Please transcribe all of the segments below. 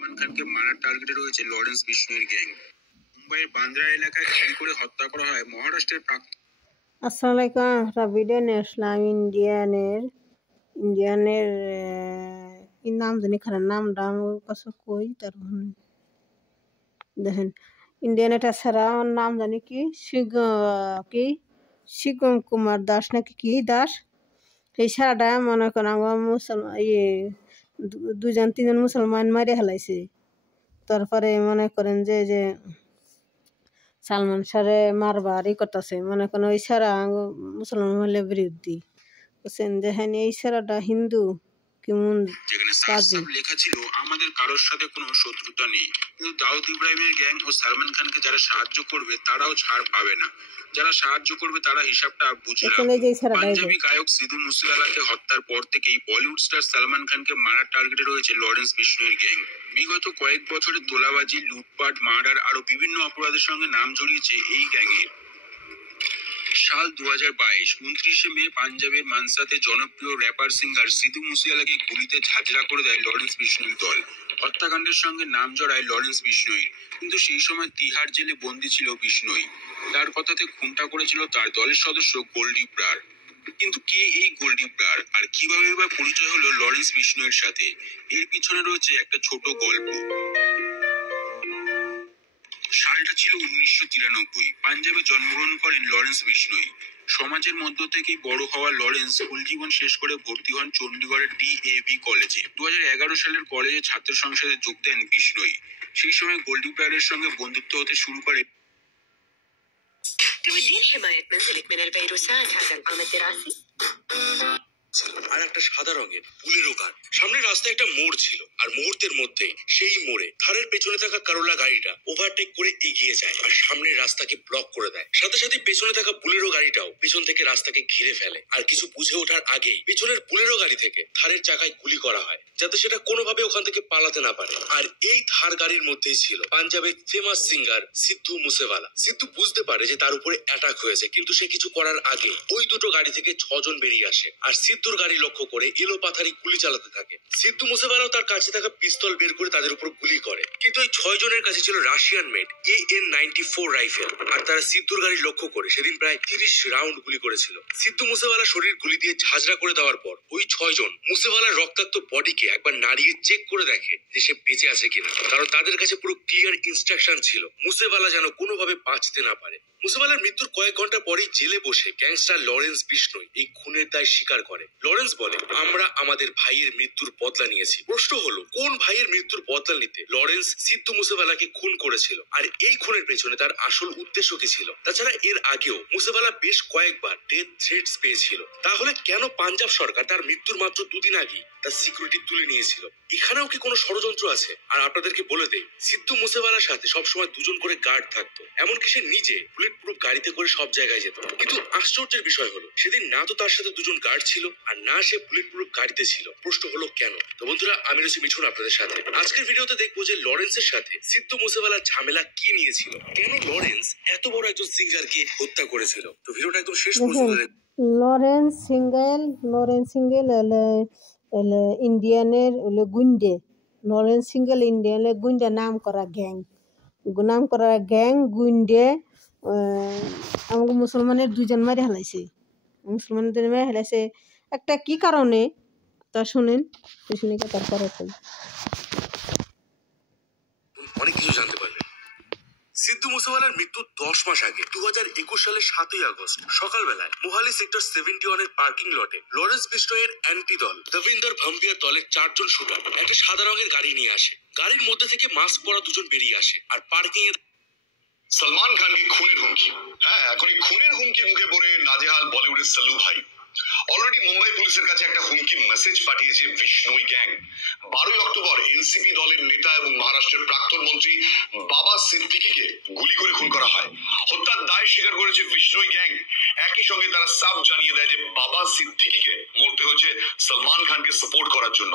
সালমান খানকে মারার টার্গেটে রয়েছে লরেন্স বিষ্ণুইর গ্যাং। মুম্বাইয়ের বান্দ্রা এলাকায় গুলি করে হত্যা করা হয় মহারাষ্ট্রের আসসালামু আলাইকুম। একটা ভিডিও নিয়ে আসলাম ইন্ডিয়ানের কি নাম জানি, খারাপ নামটা আমার কাছে কই তার দেখেন। ইন্ডিয়ান এটা ছাড়া নাম জানি কি শিগম কুমার দাস নাকি কি দাস। এই সারাটা মনে করেন আমার মুসলমান দুজন তিনজন মুসলমান মারি হেলাইছে। তারপরে মনে করেন যে সালমান সারে মারবার করতেছে, মনে করেন ওই সারা মুসলমান হলে বিরোধী বুঝছেন। দেখেন এই সারাটা হিন্দু কেমন লেখা ছিল আমাদের কারোর সাথে কোনো শত্রুতা নেই, কিন্তু দাউদ ইব্রাহিমের গ্যাং ও সালমান খানকে যারা সাহায্য করবে তারাও ছাড় পাবে না, যারা সাহায্য করবে তারা হিসাবটা বুঝে রাখবে। পাঞ্জাবি গায়ক সিধু মুসেওয়ালাকে হত্যার পর থেকেই বলিউড স্টার সালমান খানকে মারার টার্গেটে রয়েছে লরেন্স বিষ্ণুইর গ্যাং। বিগত কয়েক বছরে তোলাবাজি, লুটপাট, মার্ডার আরো বিভিন্ন অপরাধের সঙ্গে নাম জড়িয়েছে এই গ্যাংয়ের। সাল 2022 29শে মে পাঞ্জাবের মানসাতে জনপ্রিয় র্যাপার সিঙ্গার সিধু মুসেওয়ালাকে গুলিতে ঝাঁঝরা করে দেয় লরেন্স বিষ্ণুইর দল। হত্যাকাণ্ডের সঙ্গে নাম জড়ায় লরেন্স বিষ্ণুইর, কিন্তু সেই সময় তিহার জেলে বন্দী ছিল বিষ্ণুই। তার কথাতে খুনটা করেছিল তার দলের সদস্য গোল্ডি ব্রার। কিন্তু কে এই গোল্ডি ব্রার আর কিভাবে বা পরিচয় হলো লরেন্স বিষ্ণুইর সাথে, এর পিছনে রয়েছে একটা ছোট গল্প। সালটা ছিল 1993। পাঞ্জাবে জন্মগ্রহণ করেন লরেন্স বিষ্ণুই। সমাজের মধ্য থেকেই বড় হওয়া লরেন্স স্কুল জীবন শেষ করে ভর্তি হন চণ্ডীগড়ের DAV কলেজে। 2011 সালের কলেজে ছাত্র সংসদে যোগ দেন বিষ্ণুই। সেই সময় গোল্ডি ব্রারের সঙ্গে বন্ধুত্ব হতে শুরু করে। আর একটা সাদা রঙের বুলেরো কার। সামনের রাস্তায় একটা মোড় ছিল, আর মুহূর্তের মধ্যে সেই মোড়ে থারের পেছনে থাকা কারোলা গাড়িটা ওভারটেক করে এগিয়ে যায় আর সামনের রাস্তাকে ব্লক করে দেয়। সাথে সাথে পেছনে থাকা বুলেরো গাড়িটাও পেছন থেকে রাস্তাকে ঘিরে ফেলে। আর কিছু বুঝে ওঠার আগেই পেছনের বুলেরো গাড়ি থেকে থারের চাকায় গুলি করা হয়, যাতে সেটা কোনোভাবে ওখান থেকে পালাতে না পারে। আর এই থার গাড়ির মধ্যেই ছিল পাঞ্জাবের ফেমাস সিঙ্গার সিদ্ধু মুসেওয়ালা। সিদ্ধু বুঝতে পারে যে তার উপরে অ্যাটাক হয়েছে, কিন্তু সে কিছু করার আগে ওই দুটো গাড়ি থেকে 6 জন বেরিয়ে আসে আর সিদ্ধুর গাড়ি লক্ষ্য করে এলোপাথারি গুলি চালাতে থাকে। সিদ্ধু মুসেওয়ালাও তার কাছে থাকা পিস্তল বের করে তাদের উপর গুলি করে, কিন্তু ওই 6 জনের কাছে ছিল রাশিয়ান মেড AN-94 রাইফেল, আর তারা সিদ্ধুর গাড়ি লক্ষ্য করে সেদিন প্রায় 30 রাউন্ড গুলি করেছিল। সিদ্ধু মুসেওয়ালা শরীর গুলি দিয়ে ঝাঁঝরা করে দেওয়ার পর ওই 6 জন মুসেওয়ালার রক্তাক্ত বডিকে একবার নাড়িয়ে চেক করে দেখে যে সে বেঁচে আছে কিনা, কারণ তাদের কাছে পুরো ক্লিয়ার ইনস্ট্রাকশন ছিল মুসেওয়ালা যেন কোনোভাবে বাঁচতে না পারে। মুসেওয়ালার মৃত্যুর কয়েক ঘন্টা পরেই জেলে বসে গ্যাংস্টার লরেন্স বিষ্ণুই এই খুনের দায় স্বীকার করে। লরেন্স বলে, আমরা আমাদের ভাইয়ের মৃত্যুর বদলা নিয়েছি। প্রশ্ন হলো, কোন ভাইয়ের মৃত্যুর বদলা নিতে লরেন্স সিদ্ধু মুসেওয়ালাকে খুন করেছিল, আর এই খুনের পেছনে তার আসল উদ্দেশ্য কি ছিল? তাছাড়া এর আগেও মুসেওয়ালা বেশ কয়েকবার ডেথ থ্রেটস পেয়েছিল। তাহলে কেন পাঞ্জাব সরকার তার মৃত্যুর মাত্র 2 দিন আগে তার সিকিউরিটি তুলে নিয়েছিল? এখানেও কি কোনো ষড়যন্ত্র আছে? আর আপনাদেরকে বলে দেই, সিদ্ধু মুসেওয়ালার সাথে সবসময় 2 জন করে গার্ড থাকতো, এমনকি সে নিজে বুলেট প্রুফ গাড়িতে করে সব জায়গায় যেত। কিন্তু আশ্চর্যের বিষয় হলো, সেদিন না তো তার সাথে 2 জন গার্ড ছিল, আর না সে বুলেট প্রুফ গাড়িতে ছিল। প্রশ্ন হলো কেন? তো বন্ধুরা, আমি রয়েছি মিঠুন আপনাদের সাথে। আজকের ভিডিওতে দেখবো যে লরেন্সের সাথে সিদ্ধু মুসেওয়ালার ঝামেলা কি নিয়েছিল, কেন লরেন্স এত বড় একজন সিঙ্গারকে হত্যা করেছিল। তো ভিডিওটা একদম শেষ পর্যন্ত দেখুন। লরেন্স সিঙ্গেল ইন্ডিয়ানের গুন্ডে। লরেন্স সিঙ্গেল ইন্ডিয়ানের গুন্ডে নাম করা গ্যাং গুন্ডে আমাকে মুসলমানের 2 জন মারি হেলাইছে। একটা কি কারণে তা শুনেন, শুনে তারপরে অনেক কিছু জানতে পারবেন। সিদ্ধু মুসেওয়ালার মৃত্যুর 10 মাস আগে 2021 সালের 7ই আগস্ট সকালবেলায় মোহালি সেক্টর 71 এর পার্কিং লটে লরেন্স বিষ্ণুইয়ের অ্যান্টি দল দেবিন্দর ভাম্বিয়ার দলের 4 জন শুটার একটা সাদা রঙের গাড়ি নিয়ে আসে। গাড়ির মধ্যে থেকে মাস্ক পরা 2 জন বেরিয়ে আসে আর পার্কিং এ সলমান খানকে খুনের হুমকি। হ্যাঁ, এখন এই খুনের হুমকির মুখে পড়ে নাজেহাল বলিউডের সাল্লু ভাই। অলরেডি মুম্বাই পুলিশের কাছে একটা হুমকি মেসেজ পাঠিয়েছে বিষ্ণুই গ্যাং। 12ই অক্টোবর এনসিপি দলের নেতা এবং মহারাষ্ট্রের প্রাক্তন মন্ত্রী বাবা সিদ্দিকিকে গুলি করে খুন করা হয়। হত্যার দায় স্বীকার করেছে বিষ্ণুই গ্যাং। একই সঙ্গে তারা সাফ জানিয়ে দেয় যে বাবা সিদ্দিকিকে মরতে হয়েছে সলমান খানকে সাপোর্ট করার জন্য।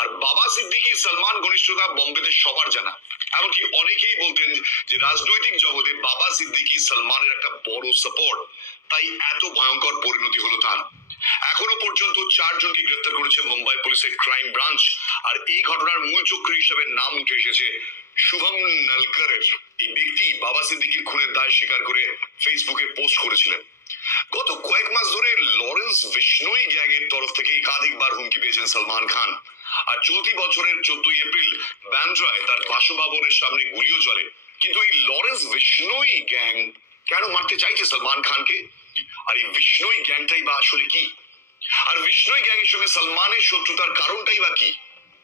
আর বাবা সিদ্দিকি সলমান ঘনিষ্ঠতা বম্বেতে সবার জানা। এমনকি অনেকেই বলতেন যে রাজনৈতিক জগতে বাবা সিদ্দিকি সলমানের একটা বড় সাপোর্ট। তাই এত ভয়ঙ্কর পরিণতি হলো তার। এখনো পর্যন্ত 4 জনকে গ্রেফতার করেছে মুম্বাই পুলিশের ক্রাইম ব্রাঞ্চ। আর এই ঘটনার মূল চক্রী হিসেবে নাম উঠে এসেছে শুভম নলকরের। এই ব্যক্তি বাবা সিদ্দিকীর খুনের দায় স্বীকার করে ফেসবুকে পোস্ট করেছিলেন। গত কয়েক মাস ধরে লরেন্স বিষ্ণোই গ্যাংয়ের তরফ থেকে একাধিকবার হুমকি পেয়েছেন সলমান খান। আর চলতি বছরের 14 এপ্রিল বান্দ্রায় তার বাসভবনের সামনে গুলিও চলে। কিন্তু এই লরেন্স বিষ্ণোই গ্যাং কেন মারতে চাইছে সলমান খানকে? আর এই বিষ্ণোই গ্যাংটাই বা আসলে কি? আর বিষ্ণোই গ্যাং এর সঙ্গে সলমানের শত্রুতার কারণটাই বা কি?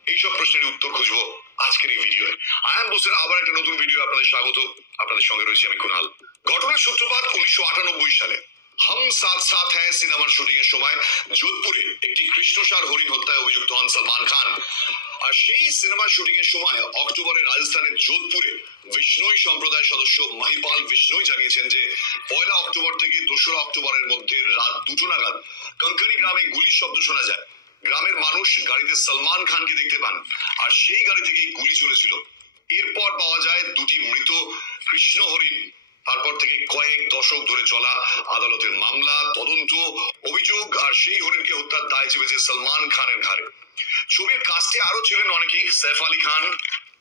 এইসব প্রশ্নের উত্তর খুঁজবো আজকের এই ভিডিওে। আয়াম বোসের আবার একটা নতুন ভিডিও আপনাদের স্বাগত। আপনাদের সঙ্গে রয়েছে আমি কুনাল। ঘটনার সূত্রপাত 1998 সালে হাম সাথ সাথ হ্যায় সিনেমার শুটিং এর সময় যোধপুরে একটি কৃষ্ণসার হরিণ হত্যায় অভিযুক্ত হন সলমান খান। আর সেই সিনেমার শুটিং এর সময় অক্টোবরে রাজস্থানের যোধপুরে বিষ্ণোই সম্প্রদায়ের সদস্য মহিপাল বিষ্ণোই জানিয়েছেন যে 1 অক্টোবর থেকে 2 অক্টোবরের মধ্যে রাত 2টো নাগাদ কঙ্কনি গ্রামে গুলির শব্দ শোনা যায়। গ্রামের মানুষ গাড়িতে সলমান খানকে দেখতে পান আর সেই গাড়ি থেকেই গুলি চলেছিল। এরপর পাওয়া যায় 2টি মৃত কৃষ্ণ হরিণ। তারপর থেকে কয়েক দশক ধরে চলা আদালতের মামলা, তদন্ত, অভিযোগ আর সেই হরিণকে হত্যার দায় চেপেছে সলমান খানের ঘাড়ে। ছবির কাস্টে আরো ছিলেন অনেকেই, সৈফ আলী খান,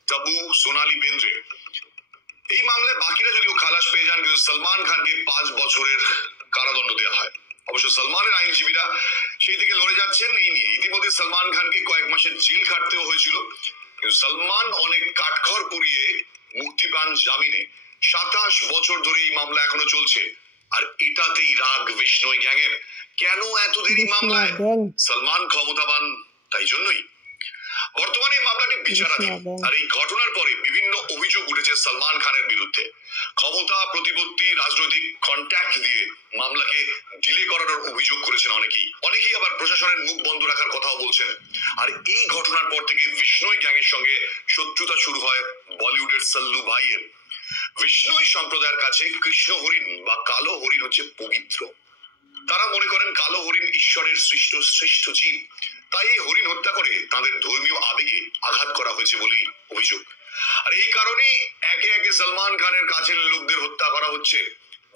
টাবু, সোনালী বেন্দ্রে। এই মামলায় বাকিরা যদিও খালাস পেয়ে যান, কিন্তু সলমান খানকে 5 বছরের কারাদণ্ড দেওয়া হয়। অবশ্য সলমানের আইনজীবীরা সেই থেকে লড়ে যাচ্ছেন এই নিয়ে। ইতিমধ্যে সলমান খানকে কয়েক মাসের জেল খাটতেও হয়েছিল, কিন্তু সলমান অনেক কাঠখড় পুড়িয়ে মুক্তি পান জামিনে। 27 বছর ধরে এই মামলা এখনো চলছে। আর এটাতেই রাগ বিষ্ণোই গ্যাংয়ের। কেন এত দেরি মামলায়? সলমান ক্ষমতাবান, তাই জন্যই। বর্তমানে এই মামলাটি বিচারাধীন। আর এই ঘটনার পরে বিভিন্ন অভিযোগ উঠেছে সলমান খানের বিরুদ্ধে। ক্ষমতা, প্রতিপত্তি, রাজনৈতিক কন্ট্যাক্ট দিয়ে মামলাকে ডিলে করানোর অভিযোগ করেছেন অনেকেই আবার প্রশাসনের মুখ বন্ধ রাখার কথাও বলছেন। আর এই ঘটনার পর থেকে বিষ্ণোই গ্যাংয়ের সঙ্গে শত্রুতা শুরু হয় বলিউডের সল্লু ভাইয়ের। বিষ্ণোই সম্প্রদায়ের কাছে কৃষ্ণ হরিণ বা কালো হরিণ হচ্ছে পবিত্র। তারা মনে করেন কালো হরিণ ঈশ্বরের সৃষ্ট শ্রেষ্ঠ জীব। তাই এই হরিণ হত্যা করে তাদের ধর্মীয় আবেগে আঘাত করা হয়েছে বলেই অভিযোগ। আর এই কারণেই একে একে সলমান খানের কাছের লোকদের হত্যা করা হচ্ছে।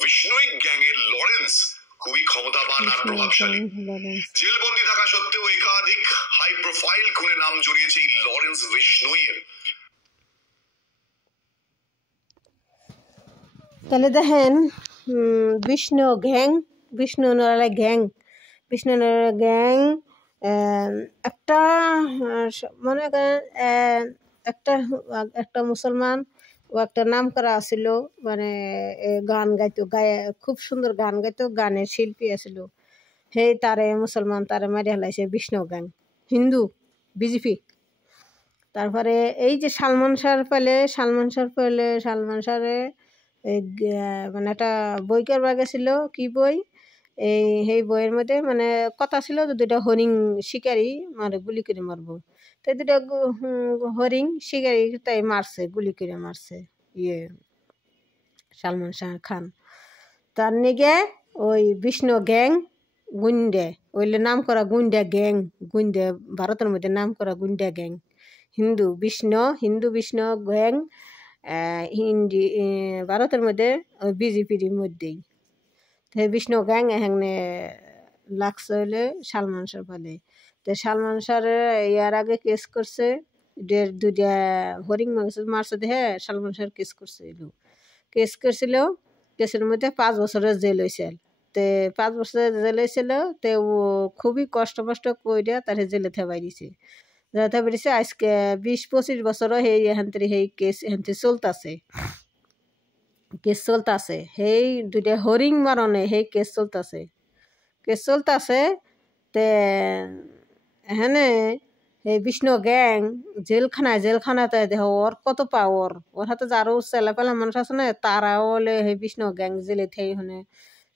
বিষ্ণোই গ্যাংয়ের লরেন্স খুবই ক্ষমতাবান আর প্রভাবশালী। জেলবন্দি থাকা সত্ত্বেও একাধিক হাই প্রোফাইল খুনে নাম জড়িয়েছে এই লরেন্স বিষ্ণোইয়ের। তাহলে দেখেন, Vishnu gang, Vishnu Narayan gang, Vishnu Narayan gang একটা মনে করেন একটা মুসলমান ও একটা নাম করা আছিল, মানে গান গাইতো, খুব সুন্দর গান গাইতো, গানের শিল্পী আছিল। সেই তারে মুসলমান তারে মারি হেলাইছে বিষ্ণু গ্যাং, হিন্দু বিজেপি। তারপরে এই যে সালমান শাহরে মানে একটা বই করবা গেছিল। কি বই? সেই বইয়ের মধ্যে মানে কথা ছিল যে 2টা হরিণ শিকারি মানে গুলি করে মারবো। তাই 2টা হরিণ শিকারি তাই মারছে, গুলি করে মারছে সালমান শাহ খান। তার নিগে ওই বিষ্ণু গ্যাং গুন্ডে, ওইলে নাম করা গুন্ডা গ্যাং, গুন্ডা ভারতের মধ্যে নাম করা গুন্ডা গ্যাং। হিন্দু বিষ্ণু গ্যাং হিন্দি ভারতের মধ্যে বিজেপির মধ্যেই। বিষ্ণু গ্যাং এখানে লাগছে হলে সালমান শাহ বলে। তো সালমান শাহ ইয়ার আগে কেস করছে, 2টা হরিণ মারছে দেখে সালমান শাহ কেস করছিল। কেসের মধ্যে 5 বছরের জেল হয়েছিল। তে 5 বছরের জেল হয়েছিল। তে ও খুবই কষ্ট করে তার জেলে থেবাই দিছে। আজকে 20-25 বছরও এখান থেকে সেই কেস চলতেছে। সেই 2টা হরিণ মারণে সেই কেস চলতেছে। তে এখানে এই বিষ্ণু গ্যাং জেলখানাতে দেখ ওর কত পাওয়ার। ওর হাতে যারও ছেলেপেলা মানুষ আছে না, তারাও হলে সেই বিষ্ণু গ্যাং জেলে থেকে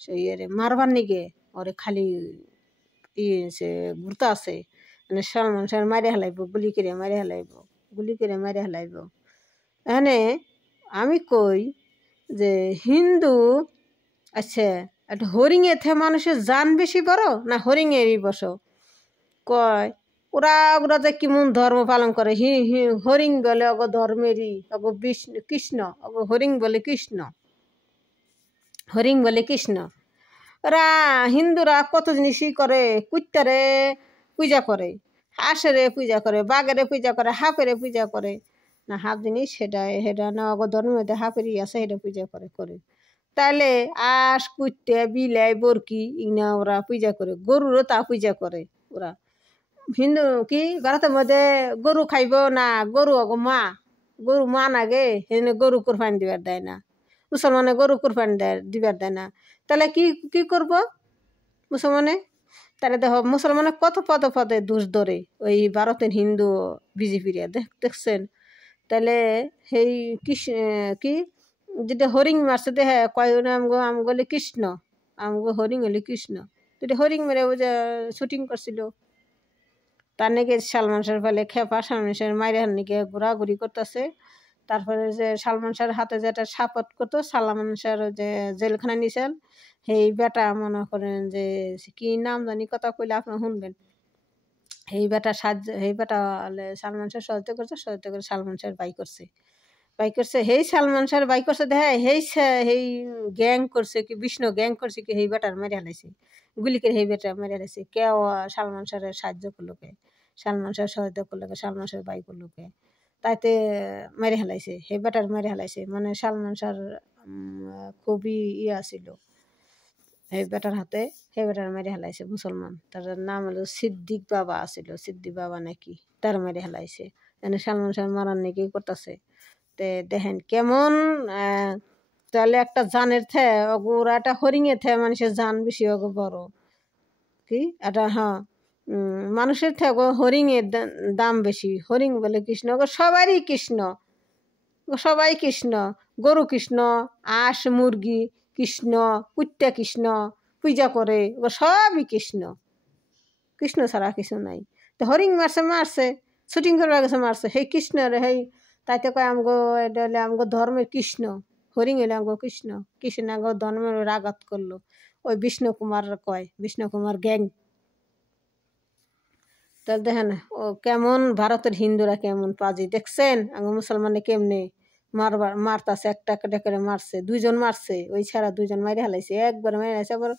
সেই মারবার নিগে ওরে খালি ঘুরতে আছে। মানে সালমান শাহ মারি হেলাইব, গুলি করে মারি হেলাইব। এখানে আমি কই যে হিন্দু আচ্ছা, একটা হরিণের থেকে মানুষের জান বেশি বড় না হরিণেরই বস? কয় ওরা যে কেমন ধর্ম পালন করে। হরিণ বলে অগ ধর্মেরই, অগ কৃষ্ণ, অগ হরিণ বলে কৃষ্ণ। ওরা হিন্দুরা কত জিনিসই করে, কুত্তারে পূজা করে, হাঁসেরে পূজা করে, বাঘেরে পূজা করে, হাঁপেরে পূজা করে। না হাফ জিনিস সেটা না অগ ধর্মের মধ্যে হাঁপেরই আছে, সেটা পূজা করে। তাহলে আঁশ, কুত্তে, বিলাই, বরকি ইগনা ওরা পূজা করে। গরুরও তা পূজা করে ওরা। হিন্দু কি ভারতের মধ্যে গরু খাইব না, গরু অগ মা, গরু মা নাগে, সেজন্য গরু কোরবানি দিবার দেয় না। মুসলমানে গরু কোরবানি দিবার দেয় না। তাহলে কি করব মুসলমানে? তাহলে দেখো মুসলমানে কত পদে পদে দোষ ধরে ওই ভারতের হিন্দু বিজেপিরা, দেখছেন? তাহলে সেই কি যেটা হরিং মারছে দেখে কয় আমগলি কৃষ্ণ, আমগো হরিং হলি কৃষ্ণ। যেটা হরিং মেরে ও যে শুটিং করছিল, তার নাকি সালমান শাহর ফলে খেপা সালমান শাহের মায়ের নাকি ঘোরাঘুরি করতেছে। তারপরে যে সালমান শাহর হাতে যেটা সাপোর্ট করতো, সালমান শাহর যে জেলখানা নিয়েছেন, সেই বেটা মনে করেন যে কি নাম জানি, কথা কইলে আপনি শুনবেন। সেই বেটা সালমান শাহ সহযোগিতা করে সালমান শাহর বাই করছে। সেই সালমান শাহর বাই করছে দেখে সেই গ্যাং করছে কি, বিষ্ণু গ্যাং করছে কি, সেই বেটার মেরে হালাইছে, গুলি করে সেই বেটা মেরে হালাইছে। কেউ সালমান শাহের সাহায্য করলো কে, সালমান শাহ সহায়তা করলো কে, সালমান শাহ বাই করলো কে, তাইতে মেরে হালাইছে, সেই বেটার মেরে হালাইছে। মানে সালমান শাহর খুবই ছিল এই বেটার হাতে, সেই বেটার মেরে হেলাইছে মুসলমান। তার নাম হলো সিদ্দিক বাবা আছিল, সিদ্দিক বাবা নাকি, তার মেরে হেলাইছে। মানে সালমান শাহ মারার নাকি করতেছে। তে দেখেন কেমন, তাহলে একটা জানের থে ওরা একটা হরিঙের থে মানুষের জান বেশি ওগো বড় কি এটা। হ্যাঁ, মানুষের থেকে হরিঙের দাম বেশি। হরিং বলে কৃষ্ণ, সবারই কৃষ্ণ, সবাই কৃষ্ণ। গরু কৃষ্ণ, আঁশ মুরগি কৃষ্ণ, কুত্তা কৃষ্ণ পূজা করে, ও সবই কৃষ্ণ, কৃষ্ণ ছাড়া কিছু নাই। তো হরিং মারছে, শুটিং করবার গেছে মারছে, সেই কৃষ্ণরে সেই তাইতে কয় আমগো এটা হলে আমগো ধর্মের কৃষ্ণ, হরিং হলে আমগো কৃষ্ণ, কৃষ্ণ আমগো ধর্মের আঘাত করলো। ওই বিষ্ণু কুমার কয়, বিষ্ণু কুমার গ্যাং। তাহলে দেখেন ও কেমন ভারতের হিন্দুরা কেমন পাজি, দেখছেন? আমগো মুসলমানে কেমনে মারতাছে, একটা করে মারছে, 2 জন মারছে, ওই ছাড়া 2 জন মাইরে হালাইছে, একবার মাইরে হালাইছে। আবার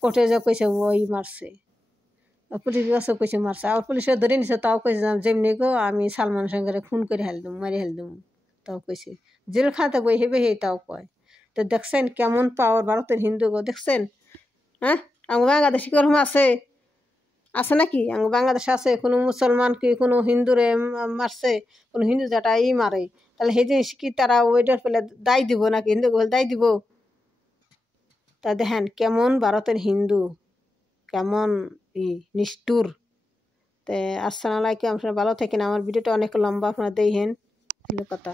কোর্টে যা কইছে ওই মারছে, পুলিশ কাছে কইছে মারছে, আবার পুলিশে ধরে নিছে, তাও কইছে যেমনি গো আমি সালমান সঙ্গে খুন করে হেলদুম, মারি হেলদুম, তাও কইছে। জেলখানাতে বই হেবে তাও কয়। তো দেখছেন কেমন পাওয়ার ভারতের হিন্দু গো, দেখছেন? হ্যাঁ, আমার বাংলাদেশে কেরকম আছে নাকি? আমার বাংলাদেশে আছে কোনো মুসলমান কি কোনো হিন্দুরে মারছে? কোনো হিন্দু যেটা মারে, তাহলে সেই জিনিস কি তারা ওইটার পেলে দায় দিব নাকি? হিন্দু দায় দিব? তা দেখেন কেমন ভারতের হিন্দু, কেমন নিষ্ঠুর। তো আসসালামু আলাইকুম, আপনারা ভালো থাকেন। আমার ভিডিওটা অনেক লম্বা, আপনারা দেখেন কথা।